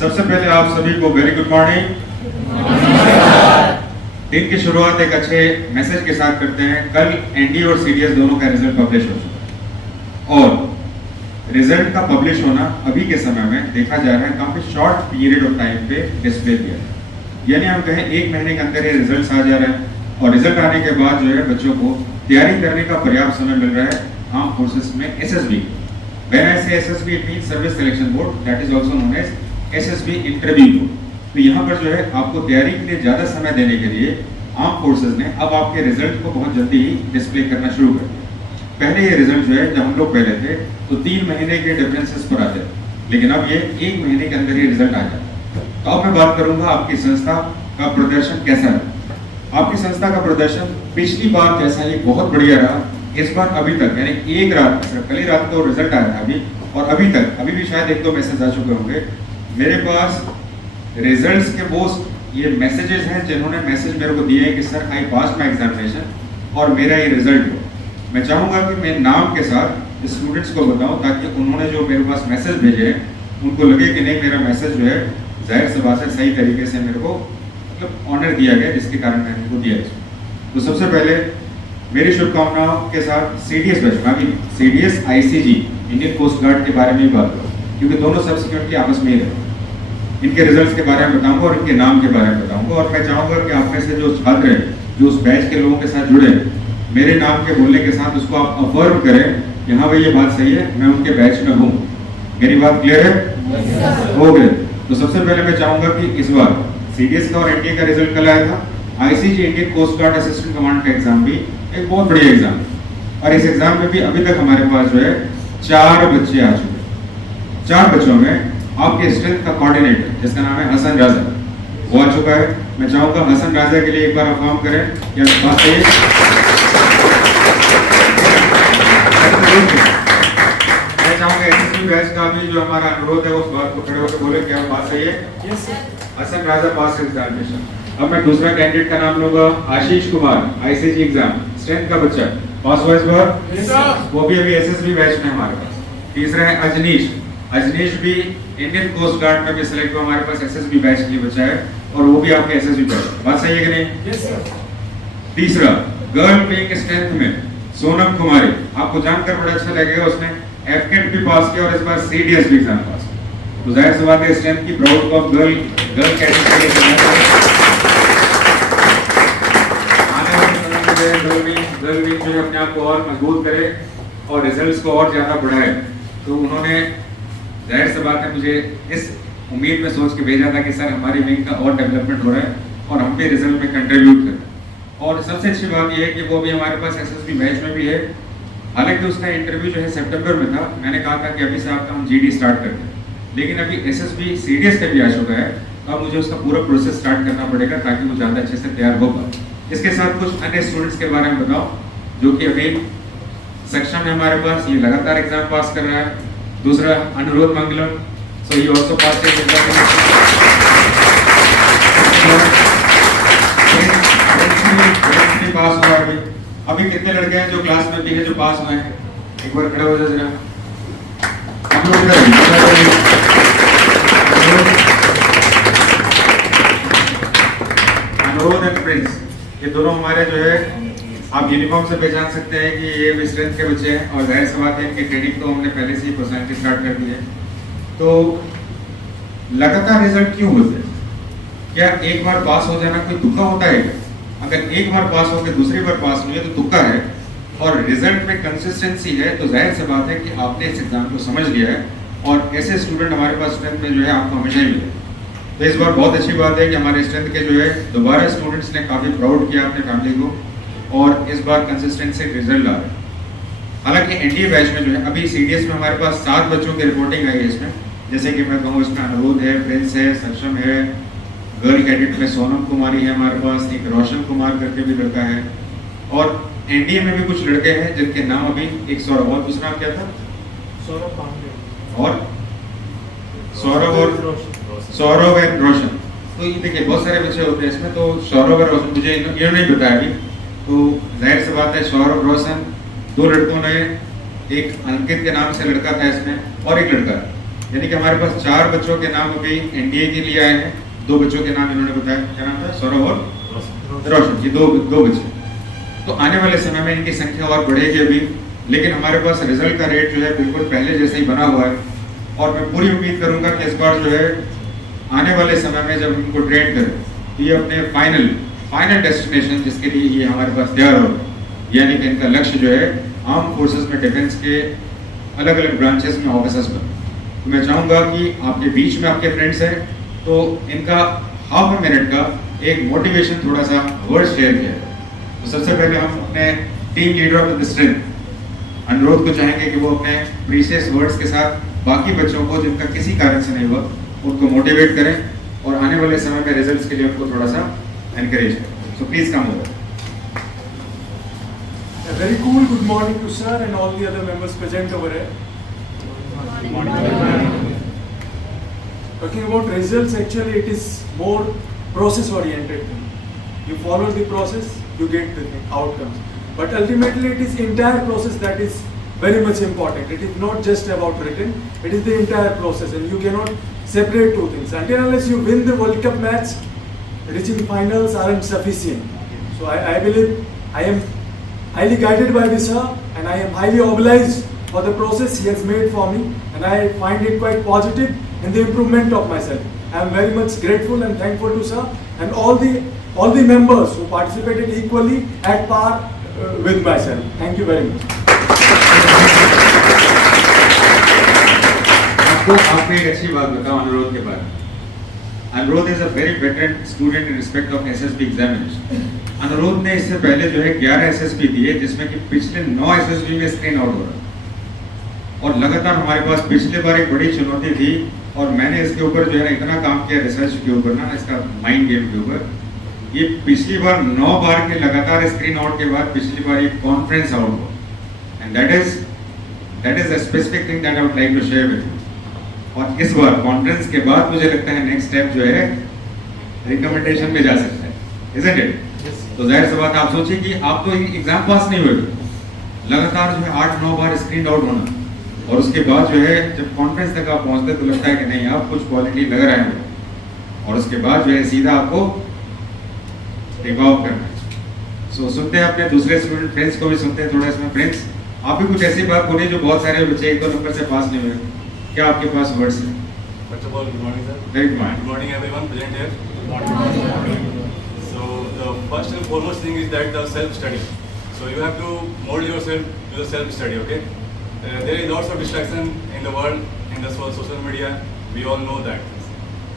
सबसे पहले आप सभी को वेरी गुड मॉर्निंग। दिन की शुरुआत एक अच्छे मैसेज के साथ करते हैं। कल एनडी और सीडीएस दोनों का रिजल्ट पब्लिश हो चुका है और रिजल्ट का पब्लिश होना अभी के समय में देखा जा रहा है काफी शॉर्ट पीरियड ऑफ टाइम पे डिस्प्ले किया है। यानी हम कहें 1 महीने के अंदर ये रिजल्ट आ जा रहा है और रिजल्ट आने के बाद जो है बच्चों को तैयारी करने का पर्याप्त समय मिल रहा है आर्म फोर्सेस में SSB. When I say SSB it means service selection board, that is also known as SSB interview board. तो यहाँ पर जो है आपको तैयारी के लिए ज्यादा समय देने के लिए आर्म फोर्सेस ने अब आपके रिजल्ट को बहुत जल्दी ही डिस्प्ले करना शुरू कर दिया। पहले ये रिजल्ट जो है जब हम लोग पहले थे तो 3 महीने के डिफरेंसेस पर आते थे, लेकिन अब ये 1 महीने के अंदर ये रिजल्ट आ जाता है। तो अब मैं बात करूंगा आपकी संस्था का प्रदर्शन कैसा है। आपकी संस्था का प्रदर्शन पिछली बार जैसा ही बहुत बढ़िया रहा। इस बार अभी तक यानी एक रात, सिर्फ कल ही रात को रिजल्ट आया था अभी, और अभी भी शायद 1-2 मैसेज आ चुके होंगे मेरे पास। रिजल्ट्स के वो ये मैसेजेस हैं जिन्होंने मैसेज मेरे को दिए हैं कि sir I pass my examination और मेरा ये रिजल्ट हो। मैं चाहूँगा कि मैं नाम के साथ स्टूडेंट्स को बताऊँ ताकि उन्होंने जो मेरे पास मैसेज भेजे हैं उनको लगे कि नहीं मेरा मैसेज जो है जाहिर सी बात है सही तरीके से मेरे को मतलब ऑनर दिया गया, जिसके कारण मैंने उनको दिया इसको। तो सबसे पहले मेरी शुभकामनाओं के साथ सीडीएस बैच में CDS ICG Indian coast guard के बारे में भी बात करूँ, क्योंकि दोनों सब्सिक्वेंटली आपस में ही रहे। इनके रिजल्ट्स के बारे में बताऊंगा और इनके नाम के बारे में बताऊंगा। और मैं चाहूंगा कि आप में से जो छात्र हैं जो उस बैच के लोगों के साथ जुड़े हैं, मेरे नाम के बोलने के साथ उसको आप अफर्म करें कि हाँ भाई ये बात सही है, मैं उनके बैच में हूँ। मेरी बात क्लियर है? हो गए। तो सबसे पहले मैं चाहूंगा कि इस बार सीडीएस का और एनडीए का रिजल्ट कल आया था। ICG Indian coast guard assistant command का एग्जाम भी एक बहुत बढ़िया एग्जाम है और इस एग्जाम में भी अभी तक हमारे पास जो है 4 बच्चे आ चुके हैं। 4 बच्चों में आपके स्ट्रेंथ का कोऑर्डिनेटर जिसका नाम है हसन राजा वो आ चुका है। मैं चाहूंगा हसन राजा के लिए एक बार अफवाम करें क्या बात सही है? मैं चाहूंगा एसएसबी बैच का भी जो हमारा अनुरोध है उस बात को खड़े होकर बोले क्या बात सही है? Yes sir. Hasan Raja pass examination. अब मैं दूसरा कैंडिडेट का नाम लूंगा, Ashish Kumar, ICG exam strength का बच्चा, पास हुआ इस बार? Yes sir. वो भी अभी एसएसबी बैच में हमारे पास। तीसरा है अजनीश। अजनीश भी इंडियन कोस्ट गार्ड में भी सिलेक्ट हुआ, हमारे पास एसएसबी बैच के लिए बच्चा है और वो भी आपके एसएसबी बैच। बात सही है कि नहीं? Yes sir. तीसरा गर्ल प्लेइंग स्ट्रेंथ में सोनम कुमारी, आपको जानकर बड़ा अच्छा लगेगा, उसने एफकेट भी पास किया और इस बार सीडीएस भी एग्जाम पास किया। तो जाहिर सी बात है स्ट्रेंथ की proud of girl category girl wing जो अपने आप को और मजबूत करे और रिजल्ट्स को और ज्यादा बढ़ाए। तो उन्होंने जाहिर सी बात है मुझे इस उम्मीद में सोच के भेजा था कि सर हमारी विंग का और डेवलपमेंट हो रहा है और हम भी रिजल्ट में कंट्रीब्यूट करें। और सबसे अच्छी बात यह है कि वो भी हमारे पास एसएसबी बैच में भी है। हालांकि उसका इंटरव्यू जो है सितंबर में था, मैंने कहा था कि अभी से आपका हम जीडी स्टार्ट करते हैं, लेकिन अभी एसएसबी सीडीएस का भी आ चुका है। अब मुझे उसका पूरा प्रोसेस स्टार्ट करना पड़ेगा ताकि वो ज़्यादा अच्छे से तैयार होगा। इसके साथ कुछ अन्य स्टूडेंट्स के बारे में बताओ जो कि अभी सक्षम है हमारे पास, ये लगातार एग्जाम पास कर रहा है। दूसरा अनुरोध मंगलम, सो ही आल्सो पास पास हुआ है। अभी कितने लड़के हैं जो क्लास में भी है जो पास हुए हैं? एक बार खड़े हो जाए जरा। अनुरोध एंड प्रिंस, ये दोनों हमारे जो है आप यूनिफॉर्म से पहचान सकते हैं कि ये भी स्ट्रेंथ के बच्चे हैं और जाहिर सी बात है इनकी ट्रेनिंग तो हमने पहले से ही पर्सनैलिटी स्टार्ट कर दी है। तो लगातार रिजल्ट क्यों होते हैं? क्या एक बार पास हो जाना कोई तुक्का होता है? अगर एक बार पास होकर दूसरी बार पास नहीं है तो तुक्का है। और रिजल्ट में कंसिस्टेंसी है तो जाहिर सी बात है कि आपने इस एग्जाम को समझ लिया है और ऐसे स्टूडेंट हमारे पास स्ट्रेंथ में जो है आपको हमेशा ही मिले। तो इस बार बहुत अच्छी बात है कि हमारे स्ट्रेंथ के जो है दोबारा स्टूडेंट्स ने काफ़ी प्राउड किया अपने फैमिली को और इस बार कंसिस्टेंसी रिजल्ट आ रहा है। हालांकि एनडीए बैच में जो है अभी सीडीएस में हमारे पास 7 बच्चों की रिपोर्टिंग आई है इसमें, जैसे कि मैं कहूँ इसमें अनुरोध है, प्रिंस है, सक्षम है, गर्ल कैडेट में सोनम कुमारी है हमारे पास, एक रोशन कुमार करके भी लड़का है और एनडीए में भी कुछ लड़के हैं जिनके नाम अभी एक सौरभ और दूसरा नाम क्या था? सौरभ पांडे और सौरभ एंड रोशन। तो ये देखिए बहुत सारे बच्चे होते हैं इसमें, तो सौरभ और रोशन मुझे इन्होंने नहीं बताया अभी। तो जाहिर सी बात है सौरभ रोशन 2 लड़कों ने, एक अंकित के नाम से लड़का था इसमें और एक लड़का यानी कि हमारे पास 4 बच्चों के नाम अभी एनडीए के लिए आए हैं, 2 बच्चों के नाम इन्होंने बताया, क्या नाम था, सौरभ और रोशन जी, दो बच्चे। तो आने वाले समय में इनकी संख्या और बढ़ेगी अभी, लेकिन हमारे पास रिजल्ट का रेट जो है बिल्कुल पहले जैसे ही बना हुआ है। और मैं पूरी उम्मीद करूंगा कि इस बार जो है आने वाले समय में जब इनको ट्रेन करें तो ये अपने फाइनल डेस्टिनेशन जिसके लिए ये हमारे पास तैयार हो, यानी कि इनका लक्ष्य जो है आर्म फोर्सेस में डिफेंस के अलग अलग ब्रांचेस में ऑफिसर्स बने। तो मैं चाहूँगा कि आपके बीच में आपके फ्रेंड्स हैं, तो इनका हाफ अ मिनट का एक मोटिवेशन थोड़ा सा वर्ड शेयर किया। तो सबसे पहले हम अपने team leader of the strength अनुरोध को चाहेंगे कि वो अपने प्रीशियस वर्ड्स के साथ बाकी बच्चों को जिनका किसी कारण से नहीं हुआ उनको मोटिवेट करें और आने वाले समय में रिजल्ट्स के लिए उनको थोड़ा सा एनकरेज करें। So please come over. A very cool good morning to sir and all the other members present over here. Good morning. Talking about results, actually it is more process oriented thing. You follow the process, you get the outcomes. But ultimately it is entire process that is very much important. It is not just about written, it is the entire process and you cannot separate two things. Until unless you win the World Cup match, reaching finals aren't sufficient. So I believe I am highly guided by this sir and I am highly obliged for the process he has made for me and I find it quite positive in the improvement of myself. I am very much grateful and thankful to sir and all the members who participated equally at par with myself. Thank you very much. आपको एक अच्छी बात बताऊं अनुरोध के बारे में। अनुरोध is a very veteran student in respect of SSB examination. अनुरोध ने इससे पहले जो है 11 एसएसबी दिए, जिसमें कि पिछले 9 एसएसबी में स्क्रीन आउट हो रहा और लगातार हमारे पास पिछले बार एक बड़ी चुनौती थी और मैंने इसके ऊपर जो है ना इतना काम किया रिसर्च के ऊपर ना, इसका माइंड गेम के ऊपर। ये पिछली बार 9 बार के लगातार स्क्रीन आउट के बाद पिछली बार एक कॉन्फ्रेंस आउट हुआ and that is a specific thing that I would like to share with you. और इस बार कॉन्फ्रेंस के बाद मुझे लगता है नेक्स्ट स्टेप जो है रिकमेंडेशन में जा सकता है, इजंट इट? तो जाहिर सी बात आप सोचिए कि आप तो एग्जाम पास नहीं हुए, लगातार जो है 8-9 बार स्क्रीन आउट होना और उसके बाद जो है जब कॉन्फ्रेंस तक आप पहुंचते तो लगता है कि नहीं आप कुछ क्वालिटी लग रहा है और उसके बाद जो है सीधा आपको टेक ऑफ करना है। सो सुनते हैं अपने दूसरे स्टूडेंट फ्रेंड्स को भी सुनते हैं थोड़ा इसमें। फ्रेंड्स आप भी कुछ ऐसी बात बोलिए जो बहुत सारे बच्चे 1-2 नंबर से पास नहीं हुए, क्या आपके पास वर्ड्स हैं? First of all, good morning, sir. Very good morning. Good morning, everyone present here. Good morning. So the first and foremost thing is that the self-study. So you have to mold yourself to the self-study. Okay. There is lots of distraction in the world, in the social media. We all know that.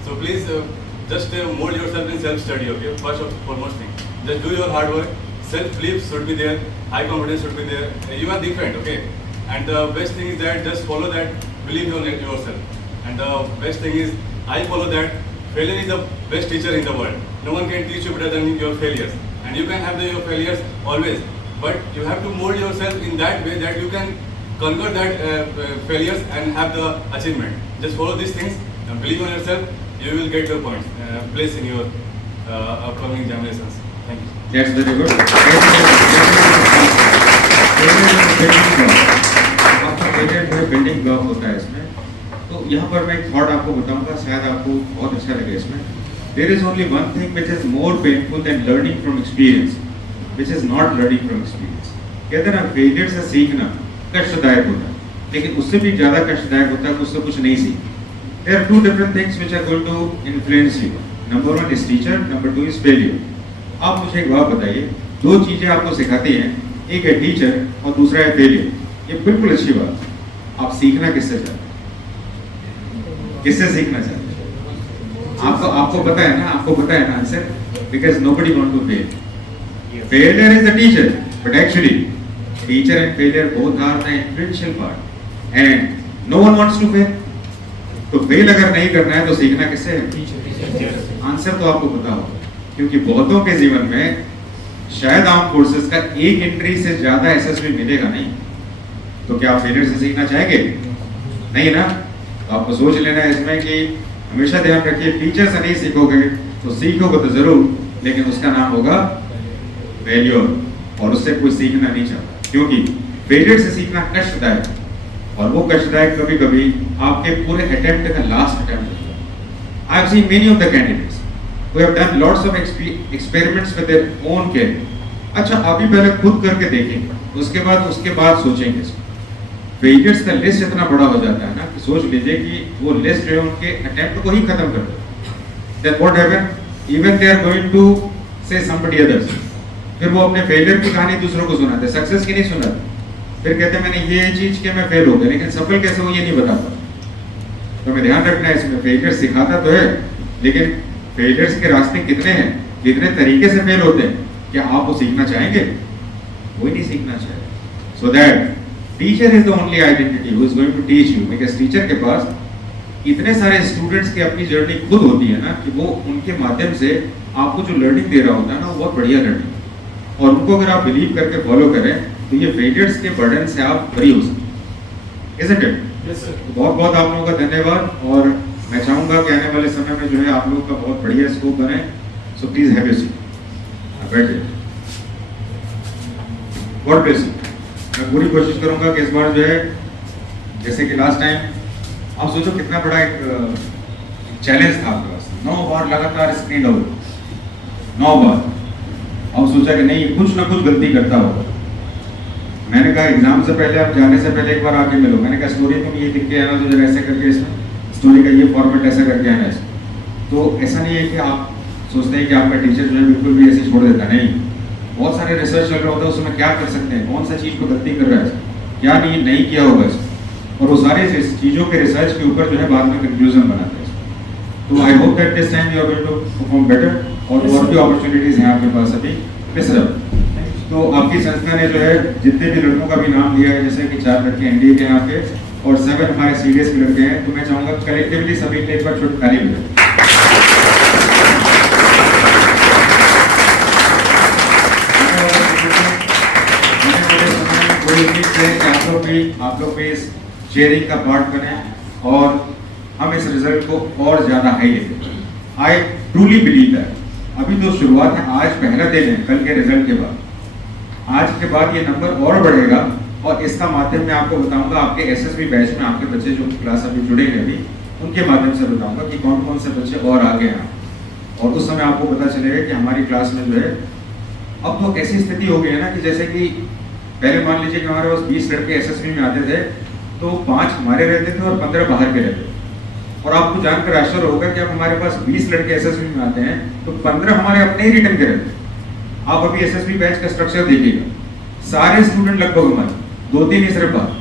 So please just mold yourself in self-study. Okay. First and foremost thing. Just do your hard work. Self-belief should be there. High confidence should be there. You are different. Okay. And the best thing is that just follow that. Believe in yourself. And the best thing is, I follow that failure is the best teacher in the world. No one can teach you better than your failures. And you can have your failures always. But you have to mold yourself in that way that you can conquer that failures and have the achievement. Just follow these things and believe in yourself. You will get your points, place in your upcoming examinations. Thank you. That's very good. Building block होता है इसमें। तो यहाँ पर मैं एक thought आपको बताऊंगा, शायद आपको बहुत अच्छा लगे इसमें। There is only one thing which is more painful than learning from experience, which is not learning from experience. कहते हैं ना फेलियर से सीखना कष्टदायक होता है, लेकिन उससे भी ज्यादा कष्टदायक होता है कि उससे कुछ नहीं सीखना। There are two different things which are going to influence you. Number one is teacher, number two is failure. आप मुझे एक बात बताइए, 2 चीजें आपको सिखाती हैं, एक है टीचर और दूसरा है फेलियर। ये बिल्कुल अच्छी बात है। आप सीखना किससे चाहते हैं? किससे सीखना चाहते हैं? आपको पता है ना, आपको पता है ना answer, because nobody want to fail. Failure is the teacher, but actually teacher and failure both are the influential part and no one wants to fail. तो फेल अगर नहीं करना है तो सीखना किससे है? आंसर तो आपको पता होगा, क्योंकि बहुतों के जीवन में शायद आर्म फोर्सेस का एक एंट्री से ज्यादा एसएसबी मिलेगा नहीं। तो क्या आप फेलियर से सीखना चाहेंगे? नहीं ना? तो आपको सोच लेना है इसमें कि हमेशा ध्यान रखिए, टीचर से नहीं सीखोगे तो सीखोगे तो जरूर, लेकिन उसका नाम होगा फेलियर और उससे कोई सीखना नहीं चाहता, क्योंकि फेलियर से सीखना कष्टदायक। और वो कष्टदायक कभी कभी आपके पूरे अटेम्प्ट का लास्ट अटेम्प्ट होता है। I have seen many of the candidates who have done lots of experiments with their own career। अच्छा अभी पहले खुद करके देखेंगे, उसके बाद सोचेंगे। फेलियर्स का लिस्ट इतना बड़ा हो जाता है ना कि सोच लीजिए कि वो लिस्ट जो है उनके अटेम्प्ट को ही खत्म कर दो। Then what happen? Even they are going to say somebody others। फिर वो अपने फेलियर की कहानी दूसरों को सुनाते, सक्सेस की नहीं सुनाते। फिर कहते मैंने ये चीज के मैं फेल हो गया, लेकिन सफल कैसे हो ये नहीं बता पाता। तो हमें ध्यान रखना है इसमें, फेलियर सिखाता तो है, लेकिन फेलियर्स के रास्ते कितने हैं, कितने तरीके से फेल होते हैं, क्या आप वो सीखना चाहेंगे? कोई नहीं सीखना चाहेगा। So that teacher is the only identity who is going to teach you. Because teacher के पास इतने सारे स्टूडेंट्स की अपनी जर्नी खुद होती है ना कि वो उनके माध्यम से आपको जो लर्निंग दे रहा होता है ना, वो बहुत बढ़िया लर्निंग, और उनको अगर आप बिलीव करके फॉलो करें तो ये फेलियर्स के बर्डन से आप फ्री हो सकते। Isn't it? Yes, sir. बहुत बहुत आप लोगों का धन्यवाद, और मैं चाहूंगा कि आने वाले समय में जो है आप लोगों का बहुत बढ़िया स्कोप बने। So please have your seat, बैठिए। God bless you. मैं पूरी कोशिश करूंगा कि इस बार जो है, जैसे कि लास्ट टाइम, आप सोचो कितना बड़ा एक चैलेंज था आपके पास, 9 बार लगातार स्क्रीन आउट, 9 बार। आप सोचा कि नहीं कुछ ना कुछ गलती करता होगा। मैंने कहा एग्जाम से पहले, आप जाने से पहले एक बार आके मिलो। मैंने कहा स्टोरी तुम ये लिख के आना, तो जब ऐसे करके इसमें स्टोरी का ये फॉर्मेट ऐसा करके आना इसमें। तो ऐसा नहीं है कि आप सोचते हैं कि आपका टीचर जो है बिल्कुल भी ऐसे छोड़ देता, नहीं। बहुत सारे रिसर्च चल रहा होता है, उसमें क्या कर सकते हैं, कौन सा चीज़ को गलती कर रहा है, क्या नहीं किया होगा इसमें, और वो सारे चीज़ों के रिसर्च के ऊपर जो है बाद में कंक्लूजन बनाते हैं। तो I hope that this time you are going to perform better, और भी अपॉर्चुनिटीज हैं आपके पास अभी। मिस्टर, तो आपकी संस्था ने जो है जितने भी लड़कों का भी नाम लिया है, जैसे कि 4 लड़के एनडीए के यहाँ पे और 7 हमारे सीडीएस के लड़के हैं, तो मैं चाहूंगा कलेक्टिवली सभी एक बार छोटी ताली बजाएं। कोई उम्मीद है कि आप लोग भी इस चेयरिंग का पार्ट बने और हम इस रिजल्ट को और ज्यादा हाई लेंगे। I truly believe that. अभी तो शुरुआत है, आज पहला दिन है, कल के रिजल्ट के बाद, आज के बाद ये नंबर और बढ़ेगा, और इसका माध्यम मैं आपको बताऊंगा आपके एसएसबी बैच में आपके बच्चे जो क्लास अभी जुड़ेंगे अभी, उनके माध्यम से बताऊंगा कि कौन कौन से बच्चे और आगे हैं, और उस समय आपको पता चलेगा कि हमारी क्लास में जो है अब तो ऐसी स्थिति हो गई है ना कि जैसे कि पहले मान लीजिए कि हमारे पास 20 लड़के एसएसबी में आते थे, तो 5 हमारे रहते थे और 15 बाहर के रहते थे। और आपको जानकर आश्चर्य होगा कि अब हमारे पास 20 लड़के एसएसबी में आते हैं तो 15 हमारे अपने ही रिटर्न के रहते हैं। आप अभी एसएसबी बैच का स्ट्रक्चर देखिएगा, सारे स्टूडेंट लगभग हमारे 2-3 ही सिर्फ बात,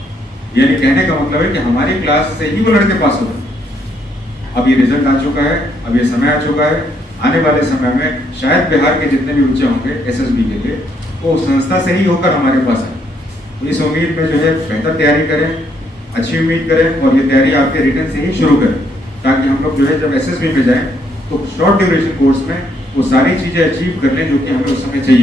यानी कहने का मतलब है कि हमारी क्लास से ही वो लड़के पास होते हैं। अब ये रिजल्ट आ चुका है, अब ये समय आ चुका है, आने वाले समय में शायद बिहार के जितने भी बच्चे होंगे एसएसबी के लिए वो संस्था से ही होकर हमारे पास आए। तो इस उम्मीद में जो है बेहतर तैयारी करें, अच्छी उम्मीद करें, और ये तैयारी आपके रिटर्न से ही शुरू करें, ताकि हम लोग जो है जब एसएसबी में जाएं तो शॉर्ट ड्यूरेशन कोर्स में वो सारी चीज़ें अचीव कर लें जो कि हमें उस समय चाहिए।